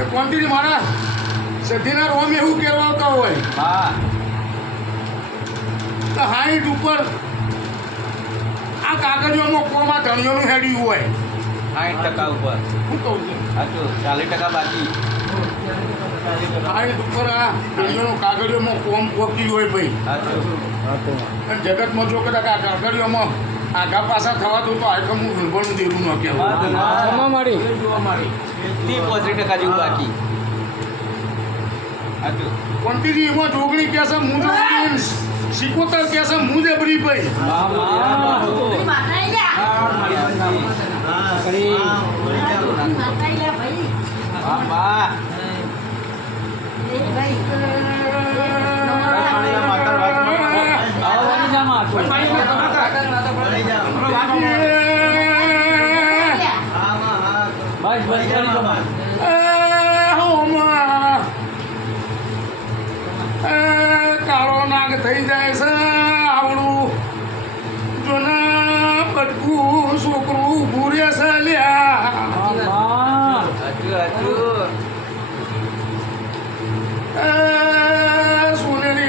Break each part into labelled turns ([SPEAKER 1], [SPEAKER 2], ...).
[SPEAKER 1] એ quantity મારા સધીના રોમ એવું કહેવાતા હોય.
[SPEAKER 2] હા.
[SPEAKER 1] તો હાઈટ ઉપર આ કાગળિયોમાં કોમાં ધણીઓનું હેડ્યું હોય.
[SPEAKER 2] સાઠ ટકા ઉપર.
[SPEAKER 1] શું કહું છું.
[SPEAKER 2] સાચું ચાલીસ ટકા બાકી.
[SPEAKER 1] હાઈટ ઉપર આ ધણીઓનું કાગળિયોમાં કોમ પોકી હોય ભાઈ.
[SPEAKER 2] સાચું.
[SPEAKER 1] જગતમાં જો કદાચ આ કાગળિયોમાં આગા પાછા થવા તો આખા હું ભૂલભણું દેવું ન કહેવાય.
[SPEAKER 3] મારી.
[SPEAKER 1] જોવા મારી.
[SPEAKER 2] ત્રીસ પોત્રીસ ટકા જેવું બાકી. પણ
[SPEAKER 1] ક્વોન્ટિટી એમાં જોગણી કહે છે હું. જોગણી સિકોતર કહે છે હું જબરી ભાઈ.
[SPEAKER 2] હા
[SPEAKER 1] કાળો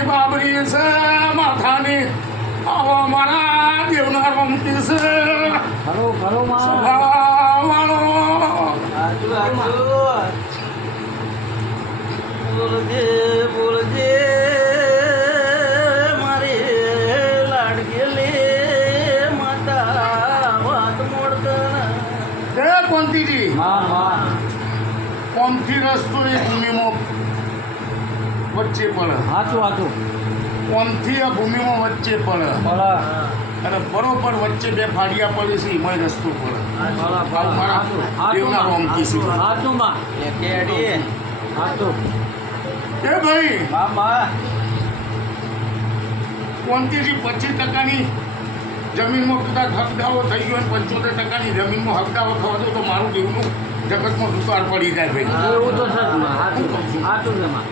[SPEAKER 1] બાબરી છે માથાની આવો મારા દેવના રમતી છે.
[SPEAKER 3] ખરો ખરો માં
[SPEAKER 1] કોમથી રસ્તો એ ભૂમિમાં વચ્ચે પડે
[SPEAKER 3] સાચું સાચું
[SPEAKER 1] કોમથી આ ભૂમિમાં વચ્ચે પડે અને બરોબર વચ્ચે બે ફાડિયા પડે છે એમાં રસ્તો પડે એ ભાઈ
[SPEAKER 2] બાબા.
[SPEAKER 1] પચીસ ટકાની જમીનમાં કદાચ હકદાવો થઈ ગયો અને પંચોતેર ટકાની જમીનમાં હકદાવો થવા તો મારું જીવનું જગતમાં દુકાળ પડી જાય ભાઈ.
[SPEAKER 3] એવું તો સર છે માં.